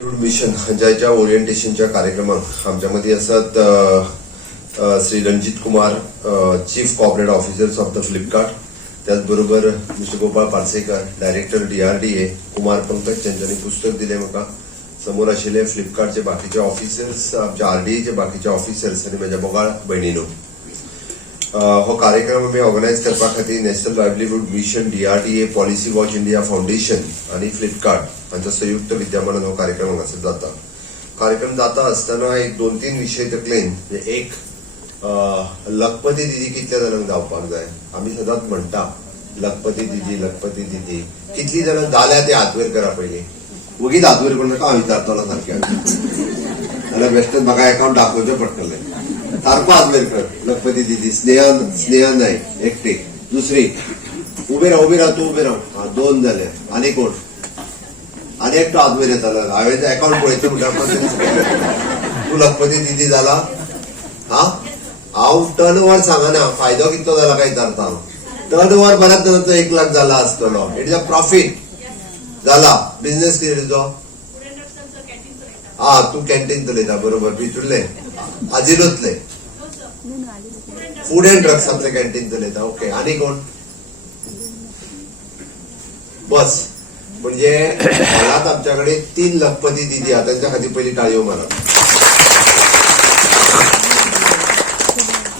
Mission ज्या ओरिएंटेशनच्या कार्यक्रमात आमच्यामध्ये असत Shri Ranjit Kumar chief corporate officers of the Flipkart, त्याचबरोबर mister Gopal Parsekar director DRDA, Kumar Pankaj त्यांनी पुस्तक दिले म्हाका, समोर आशिल्ले फ्लिपकार्टचे बाकीचे ऑफिसर्स, आमच्या RDAचे बाकीचे ऑफिसर्स आणि माझ्या मोगाळ भयणीनो. हो कार्यक्रम आम्ही ऑर्गनायज करपा खातीर national livelihood mission, DRDA, policy watch India foundation आणि फ्लिपकार्ट हांच्या संयुक्त विद्यमानान हो कार्यक्रम हांगासर जाता. कार्यक्रम जाता आसतना एक 2-3 विशय तकलेन, एक लखपती दिदी कितल्या जाणांक जावपाक जाय. आमी सदांच म्हणटा लखपती दिदी कितली जाणां जाल्या ते हात वयर करा. पयलीं वगीच हात वयर करून हांव विचारतलो सारकें, जाल्यार बेश्टेच म्हाका अकाउंट दाखोवचें पडटलें. सारको हात वयर कर. लखपती दिदी, स्नेहा नायक एकटी, दुसरी उबे राहा तू उबे राहा. 2 जाले. आनी कोण? आनी एकटो हात वयर येतालो. हांवें अकाउंट पळयचें म्हणटा तू लखपती दिदी जाला. हांव टर्न ओव्हर सांगना, फायदो कितलो जाला काय विचारता. टर्न ओव्हर बऱ्याच जणांचो 1 लाख जाला आसतलो. इट इज अ प्रॉफिट जाला. बिझनेस कितें तुजो? तू कॅन्टीन चलयता. बरोबर. भितुरले आजिलोतले फूड अँड ड्रग्सातले कॅन्टीन चलयता. ओके. आनी कोण? बस. म्हणजे हालात आमच्याकडे 3 लखपती दिदी आहात. त्यांच्या खातीर पहिली टाळयो मारा.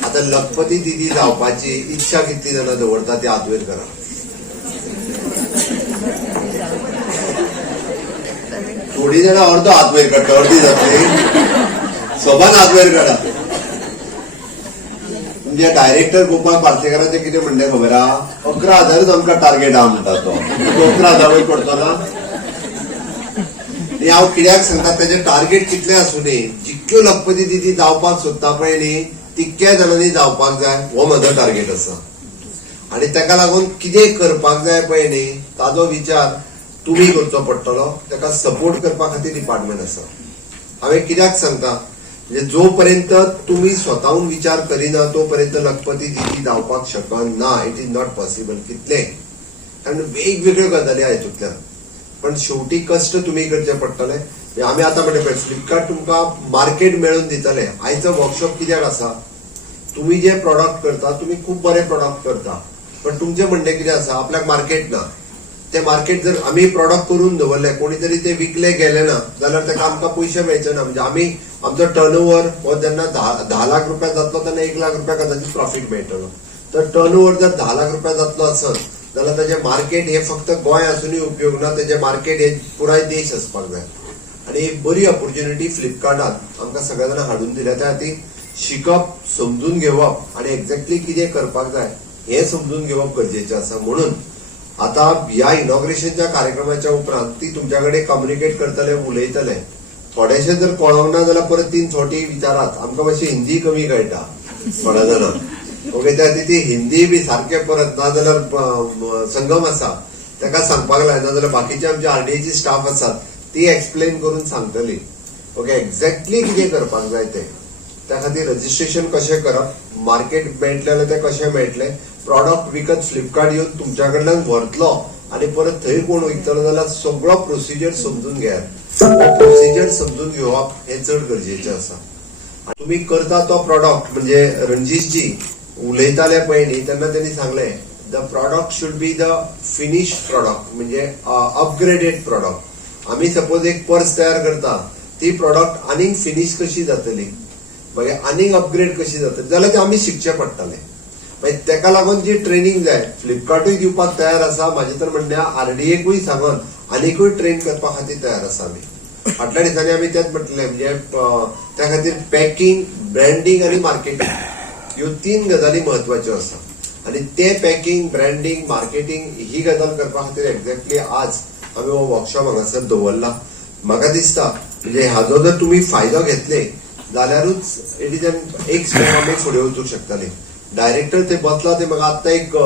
आता लखपती दिदी जावपाची इच्छा कितली जाणां दवरता ते हात वयर करा. थोडी जाणां अर्दो हात वयर काडटा. अर्दी जातली सोबान हात वयर काडा. म्हणजे डायरेक्टर गोपाळ पार्सेकरांचे कितें म्हणणें खबर आहा? 11,000च आमकां टार्गेट आहा म्हणटा तो. 11,000 वयर पडतो ना. हांव कित्याक सांगता, तेजे टार्गेट कितले आसूं न्ही, जितक्यो लखपती दिदी जावपाक सोदता पळय न्ही तितक्या जाणांनी जावपाक जाय, हो म्हजो टार्गेट आसा. आनी ताका लागून कितें करपाक जाय पळय न्ही ताजो विचार तुमी करचो पडटलो. ताका सपोर्ट करपा खातीर डिपार्टमेंट आसा. हांवें कित्याक सांगता, म्हणजे जो पर्यंत तुम्ही स्वतःहून विचार करिना तो पर्यंत लखपती दिदी जावपाक शकना. It is not possible. कितले? कारण वेगवेगळ्यो गजाली हातूंतल्यान, पण शेवटी कष्ट तुम्ही करचे पडटले. आम्ही आता म्हणटा पळय, फ्लिपकार्ट तुमकां मार्केट मेळून दितले. आयचो वर्कशॉप कित्याक आसा? तुम्ही जे प्रॉडक्ट करता, तुम्ही खूप बरे प्रॉडक्ट करता, पण तुमचे म्हणणे कितें आसा, आपल्याक मार्केट ना. ते मार्केट जर आम्ही प्रॉडक्ट करून दवरले, कोणी तरी ते विकले गेले ना जाल्यार ताका आमकां पयशे मेळचे ना. म्हणजे आम्ही आमचो टर्नओव्हर हो जेन्ना 10 लाख रुपया जातलो तेन्ना 1 लाख रुपया कदाचित प्रॉफिट मेळटलो. तर टर्नओव्हर जर 10 लाख रुपया जातलो आसत जाल्यार ताचे मार्केट हे फक्त गोंय आसूनय उपयोग ना, ताचे मार्केट हे पुराय देश आसपाक जाय. आणि एक बरी ऑपॉर्च्युनिटी फ्लिपकार्टात आमकां सगळ्या जाणां हाडून दिल्या. त्या खातीर शिकप, समजून घेवप आणि एक्झॅक्टली कितें करपाक जाय हे समजून घेवप गरजेचें आसा. म्हणून आता ह्या इनॉग्रेशनच्या कार्यक्रमाच्या उपरांत ती तुमच्याकडे कम्युनिकेट करतले, उलयतले. थोडेशे जर कळोंक ना जाल्यार परत 3 फावटी विचारात. आमकां मातशी हिंदी कमी कळटा थोड्या जाणां. ओके. त्या खातीर ती हिंदी बी सारखे परत ना जाल्यार संगम आसा ताका सांगपाक लाय, ना जाल्यार बाकीचे आमचे RDAची स्टाफ आसात ती एक्सप्लेन करून सांगतली. ओके. एक्झॅक्टली कितें करपाक जाय ते. त्या खातीर रजिस्ट्रेशन कशें करप, मार्केट मेळटले जाल्यार ते कशें मेळटले, प्रॉडक्ट विकत फ्लिपकार्ट येवन तुमच्या कडल्यान व्हरतलो आणि परत थंय कोण विकतलो जाल्यार सगळो प्रोसिजर समजून घेयात. प्रोसिजर समजून घेवप हे चड गरजेचें आसा. तुम्ही करता तो प्रॉडक्ट, म्हणजे रणजितजी उलयताले पळय न्ही तेन्ना त्यांनी सांगले the product should be the finish product, म्हणजे अपग्रेडेड प्रॉडक्ट. आम्ही सपोज एक पर्स तयार करता, ती प्रॉडक्ट आनीक फिनिश कशी जातली, मागीर आनीक अपग्रेड कशी जातली जाल्यार ते आमी शिकचे पडटले. मागीर ताका लागून जी ट्रेनिंग जाय फ्लिपकार्टूय दिवपाक तयार आसा. म्हाजे तर म्हणणे RDAकूय सांगून आनीकूय ट्रेन करपा खातीर तयार आसा आमी. फाटल्या दिसांनी आमी तेच म्हटलें, म्हणजे त्या खातीर पॅकिंग, ब्रँडिंग आनी मार्केटिंग ह्यो 3 गजाली म्हत्वाच्यो आसा. आणि ते पॅकिंग, ब्रँडिंग, मार्केटिंग ही गजाल करपा खातीर एक्झॅक्टली आज आमी हो वर्कशॉप हांगासर दवरला. म्हाका दिसता म्हणजे हाजो जर तुम्ही फायदो घेतले जाल्यारूच इट इज एक स्टेप आमी फुडें वचूंक शकतले. डायरेक्टर ते बसला ते म्हाका आत्ता एक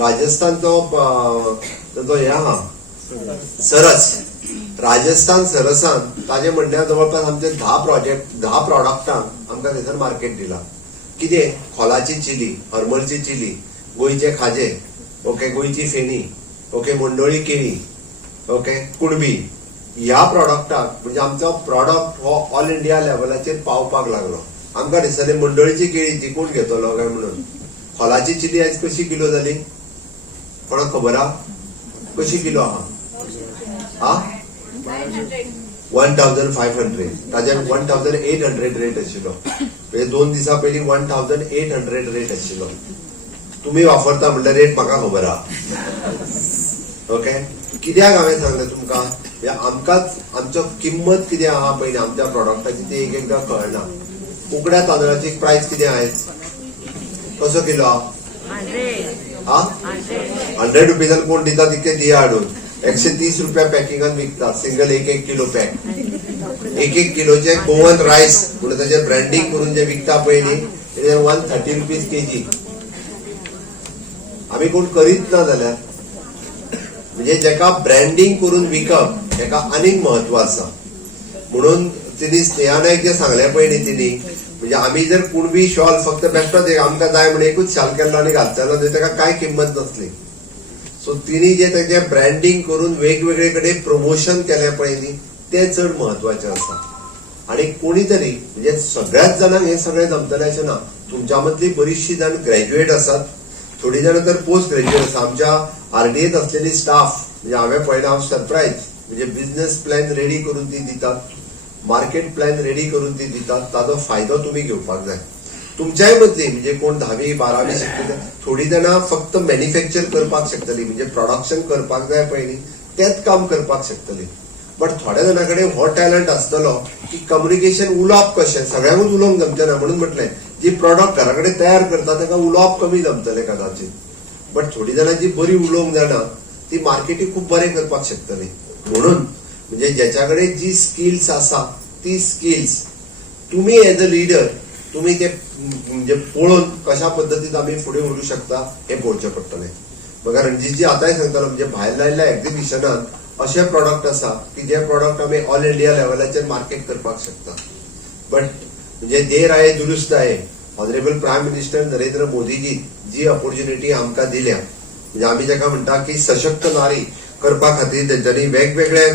राजस्थानचो ताजो हे आहा सरस, राजस्थान सरसान ताजे म्हणण्यार जवळपास आमचे 10 प्रॉडक्टांक आमकां थंयसर मार्केट दिला. कितें? खोलाची चिली, हरमलची चिली, गोंयचे खाजे, ओके, गोंयची फेणी, ओके, मंडोळी केळी, ओके, कुणबी, ह्या प्रॉडक्टाक म्हणजे आमचो प्रॉडक्ट हो ऑल इंडिया लेवलाचेर पावपाक लागलो. आमकां दिसतालें मंडळीची केळी ती कोण घेतलो काय म्हणून. खोलाची चिली आयज कशी किलो जाली कोणाक खबर आहा? कशी किलो आहा? 1500. ताज्या 1800 रेट आशिल्लो. म्हणजे 2 दिसा पयलीं 1800 रेट आशिल्लो. तुम्ही वापरता म्हणल्यार रेट म्हाका खबर आहा. ओके, कित्याक हांवें सांगलें तुमकां, आमकांच आमचो किंमत कितें आहा पळय आमच्या प्रॉडक्टाची ती एक एकदां कळना. उकड्या तांदळाची प्रायस कितें आयज कसो किलो आहा? 100 रुपीजान कोण दिता तितके दिया हाडून. 130 रुपया पॅकिंगान विकता सिंगल एक किलो पॅक. एक किलोचे गोवन रायस म्हणून ताचे ब्रँडिंग करून जे विकता पळय न्ही 130 रुपीज केजी. आमी कोण करीत ना जाल्यार म्हणजे जेका ब्रँडिंग करून विकप तेका आनीक महत्व आसा. म्हणून तिणी स्नेहा नायक जे सांगले पळय न्ही तिणी म्हणजे आमी जर कुणबी शॉल फक्त बेश्टोच एक आमकां जाय म्हणून एकूच शाल केल्लो आनी घालतलो जाल्यार तेका कांय किंमत नसली. सो तिणी जे तेजे ब्रँडिंग करून वेगवेगळे कडेन प्रमोशन केलें पळय न्ही ते चड महत्वाचें आसा. आणि कोणी तरी म्हणजे सगळ्याच जाणांक हे सगळें जमतलें अशें ना. तुमच्या मदली बरीचशी जाण ग्रॅज्युएट आसात, थोडी जाणां तर पोस्ट ग्रॅज्युएट आसा. आमच्या आरडीएत असलेली स्टाफ म्हणजे हांवें पळयला हांव सरप्रायज म्हणजे बिझनेस प्लॅन रेडी करून ती दितात, मार्केट प्लॅन रेडी करून ती दितात. ताजो फायदो तुम्ही घेवपाक जाय. तुमच्याय मदली म्हणजे कोण 10वी 12वी शिकतले थोडी जाणां फक्त मॅन्युफॅक्चर करपाक शकतली म्हणजे प्रोडक्शन करपाक जाय पळय न्ही तेच काम करपाक शकतली. बट थोड्या जाणां कडेन हो टॅलंट आसतलो की कम्युनिकेशन उलोवप कशें सगळ्यांकूच उलोवंक जमचें ना. म्हणून म्हटलें जी प्रॉडक्ट घरा कडेन तयार करता ताका उलोवप कमी जमतलें कदाचित. बट थोडी जाणां जी बरी उलोवंक जाणा ती मार्केटींग खूप बरें करपाक शकतली. म्हणून म्हणजे ज्याच्याकडे जी स्किल्स आसा ती स्किल्स तुम्ही एज अ लिडर तुम्ही ते म्हणजे पळोवन कशा पद्धतीत आम्ही फुडें व्हरू शकता हे पळोवचें पडटलें. म्हाका रणजीतजी आतांय सांगतालो म्हणजे भायर लायल्ल्या एक्झिबिशनात अशे प्रॉडक्ट आसा की जे प्रॉडक्ट आमी ऑल इंडिया लेवलाचेर मार्केट करपाक शकता. बट म्हणजे देर आये दुरुस्त आये. Honourable prime minister Narendra Modiji ji opportunity आमकां दिल्या म्हणजे आमी जेका म्हणटा की सशक्त नारी करपा खातीर तेंच्यांनी वेगवेगळे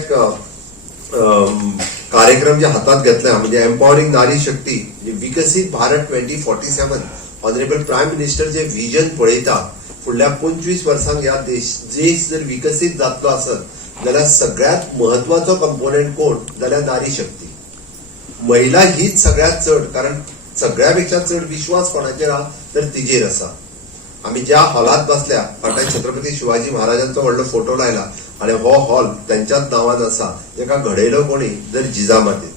कार्यक्रम जे हातात घेतल्या म्हणजे एम्पॉवरिंग नारी शक्ती विकसित भारत 2047. ऑनरेबल प्रायम मिनिस्टर जे व्हिजन पळयता फुडल्या 25 वर्सांक ह्या देश जर विकसित जातलो आसत जाल्यार सगळ्यात महत्वाचो कंपोनेंट कोण जाल्यार नारी शक्ती. महिला हीच सगळ्यात चड, कारण सगळ्यापेक्षा चड विश्वास कोणाचेर आहा तर तिजेर आसा. आम्ही ज्या हॉलात बसल्या फाटल्यान छत्रपती शिवाजी महाराजांचो व्हडलो फोटो लायला आणि हो हॉल त्यांच्याच नावान आसा. जेका घडयलो कोणी तर जिजामाती.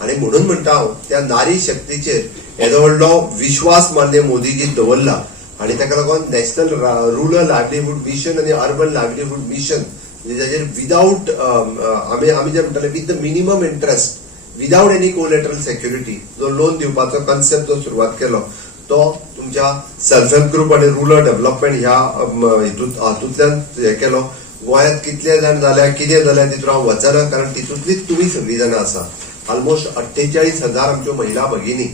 आणि म्हणून म्हणटा हांव त्या नारी शक्तीचेर येदो व्हडलो विश्वास माननीय मोदीजी दवरला आणि ताका लागून नॅशनल रुरल लायव्हलीहूड मिशन आणि अर्बन लायव्हलीहूड मिशन म्हणजे ताचेर विदाउट आम्ही जे म्हणटाले with the minimum interest without any collateral security जो लोन दिवपाचो कन्सेप्ट जो सुरवात केलो तो तुमच्या सेल्फ हेल्प ग्रुप आणि रुरल डेव्हलपमेंट ह्या हातूंतल्यान हे केलो. गोंयांत कितले जाण जाल्या कितें जाल्या तितून हांव वचना कारण तितूंतलीच तुमी सगळीं जाणां आसा. ऑलमोस्ट 48,000 आमच्यो महिला भगिनी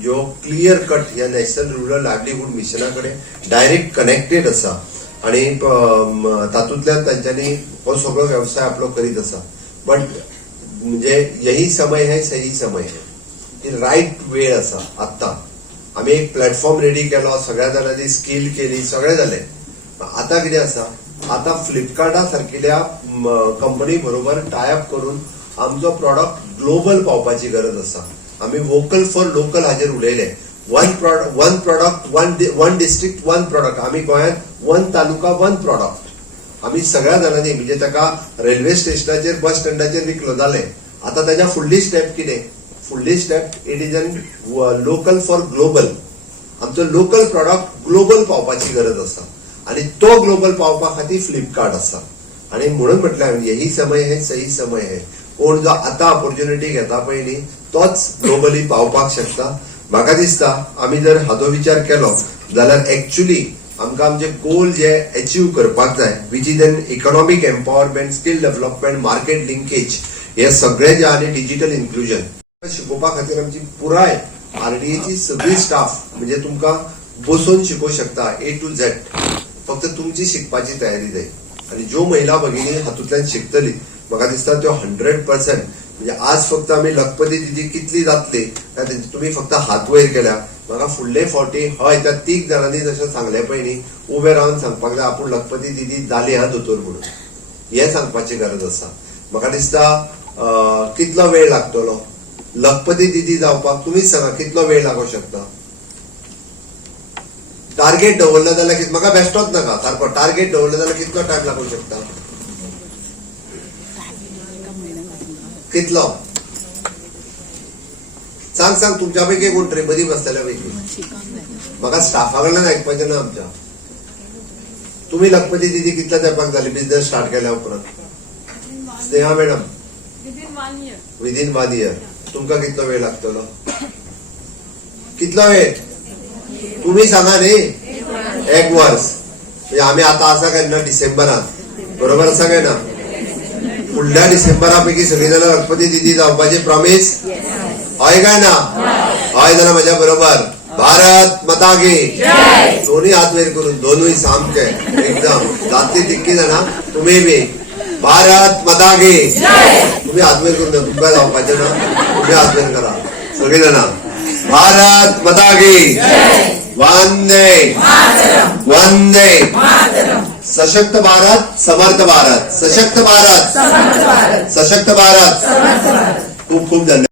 ज्यो क्लियर कट ह्या नॅशनल रुरल लायव्हलीहूड मिशना कडेन डायरेक्ट कनेक्टेड आसा आणि तातूंतल्यान तांच्यांनी हो सगळो व्यवसाय आपलो करीत आसा. बट म्हणजे यही समय है सही समय है. ही रायट वेळ आसा आत्ता. आम्ही एक प्लॅटफॉर्म रेडी केलो, सगळ्या जाणांनी स्किल केली, सगळें जालें. आता कितें आसा आता फ्लिपकार्टा सारकिल्या कंपनी बरोबर टायअप करून आमचो प्रॉडक्ट ग्लोबल पावपाची गरज आसा. आम्ही वोकल फॉर लोकल हाजेर उलयले. One product one district one product. आम्ही गोंयांत 1 तालुका 1 प्रॉडक्ट. आम्ही सगळ्या जाणांनी म्हणजे ताका रेल्वे स्टेशनाचेर बस स्टँडाचेर विकलो जालें. आता ताच्या फुडली स्टेप कितें? फुडली step it is an local for global. आमचो लोकल प्रॉडक्ट ग्लोबल पावपाची गरज आसा आणि तो ग्लोबल पावपा खातीर फ्लिपकार्ट आसा. आणि म्हणून म्हटल्यार यही समय है सही समय है. कोण जो आता ऑपॉर्च्युनिटी घेता पळय न्ही तोच ग्लोबली पावपाक शकता. म्हाका दिसता आमी जर हाचो विचार केलो जाल्यार एक्चुअली आमकां आमचे गोल जे अचीव करपाक जाय which is an economic empowerment, skill development, market linkage हे सगळे जे आनी डिजिटल इन्क्लुजन शिकोवपा खातीर आमची पुराय आरडीएची सगळी स्टाफ म्हणजे तुमकां बसून शिकोवंक शकता A to Z. फक्त तुमची शिकपाची तयारी जाय. आणि ज्यो महिला भगिनी हातूंतल्यान शिकतली म्हाका दिसता त्यो 100%. म्हणजे आज फक्त आम्ही लखपती दिदी कितली जातली काय तुम्ही फक्त हात वयर केल्या. म्हाका फुडले फावटी हय त्या 3 जाणांनी जशें सांगले पळय न्ही उबे रावन सांगपाक जाय आपूण लखपती दिदी जाली हा दोतोर म्हणून. हे सांगपाची गरज आसा. म्हाका दिसता कितलो वेळ लागतलो लखपती दिदी जावपाक तुम्हीच सांगा कितलो वेळ लागू शकता. टार्गेट दवरलं जाल्यार म्हाका बेश्टोच नाका सारको टार्गेट दवरलं जाल्यार कितलो टायम लागू शकता कितलो सांग सांग तुमच्या पैकी कोण तरी बरी बसलेल्या पैकी. म्हाका स्टाफा कडल्यान आयकपाचें ना आमच्या. तुम्ही लखपती दिदी कितल्या तेंपाक जाली बिझनेस स्टार्ट केल्या उपरांत स्नेहा मॅडम विदिन 1 year. तुमकां कितलो वेळ लागतलो कितलो वेळ तुम्ही सांगा न्ही 1 वर्स. म्हणजे आम्ही आता आसा केन्ना डिसेंबरात बरोबर आसा काय ना फुडल्या डिसेंबरा पैकी सगळी जाणां लखपती दिदी जावपाची प्रॉमिस हय काय ना हय जाल्यार म्हज्या बरोबर भारत माता की दोन्ही हात वयर करून दोनूय सामके एकदम जातली तितकी जाणां तुम्ही बी भारत माता की तुम्ही हात वयर करून तुमकां जावपाचें ना तुम्ही हात वयर करा सगळी जाणां भारत माता की वंदे वंदे सशक्त भारत समर्थ भारत सशक्त भारत सशक्त भारत खूप खूप धन्यवाद.